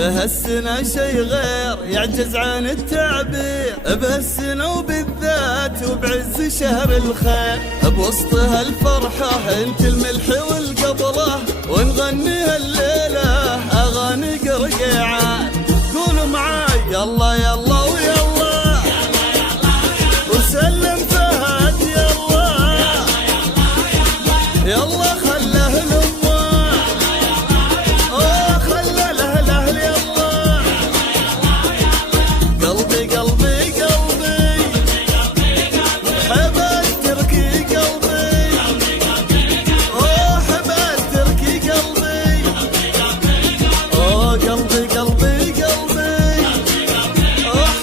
في هالسنة شي غير يعجز عن التعبير، بهالسنة وبالذات وبعز شهر الخير، بوسط هالفرحة انت الملح والقبلة، ونغني هالليلة اغاني قرقيعات. قولوا معاي يلا يلا ويلا، وسلم فهد يلا، يلا خله الامه، خله الاهل يلا، قلبي قلبي قلبي حب التركي قلبي، حب التركي قلبي، قلبي قلبي قلبي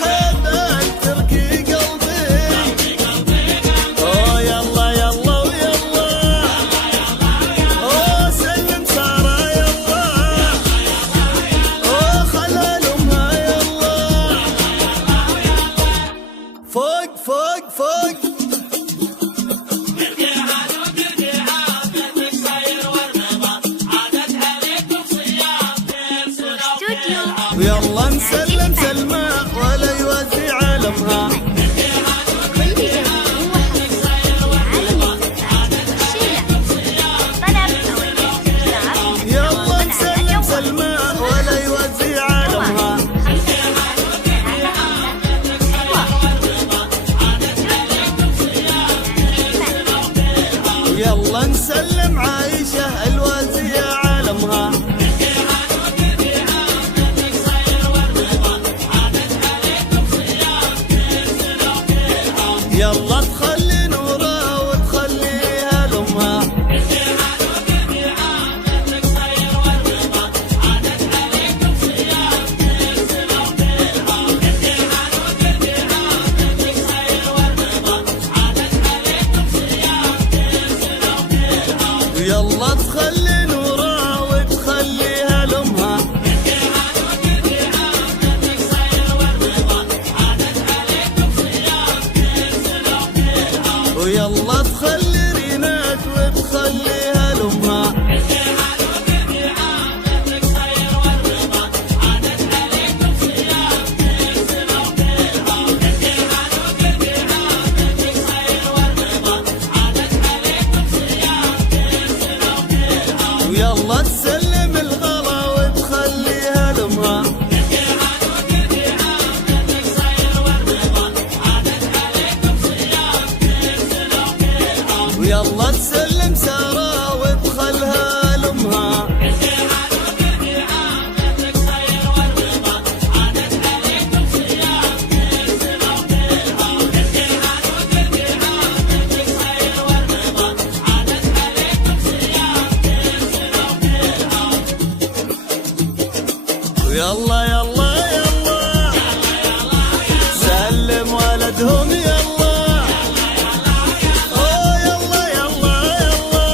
حب التركي قلبي، يلا يلا ويلا، سلم سارة يلا، خلها لأمها يلا، فوق فوق فوق. ويلا نسلم سلمى ولا يوزي عالمها، يلا نسلم سلمى ولا يوزي عالمها، يلا نسلم عايشة الوازية عالمها، يلا تخلي نورها وتخليها لأمها، يلا تخلي نورها وتخليها لأمها، ويلا تخلي رينات وتخليها لأمها، ويلا تسلم الغلا وتخليها لأمها، ويلا تسلم سارة وتخلها لأمها، ويلا يلا يلا سلم ولدهم يلا، يلا يلا يلا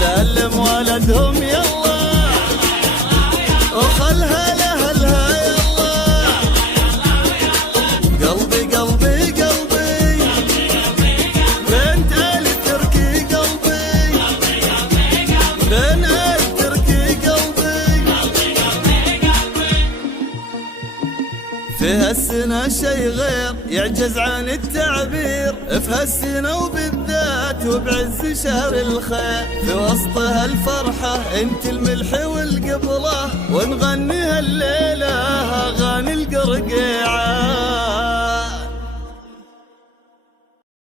سلم ولدهم يلا، وخلها لأهلها يلا، قلبي قلبي قلبي بنت التركي قلبي، بنت التركي قلبي. في هالسنة شي غير يعجز عن التعبير، في هالسنة وبالذات وبعز شهر الخير، في وسط هالفرحة انت الملح والقبلة، ونغني هالليلة اغاني القرقيع.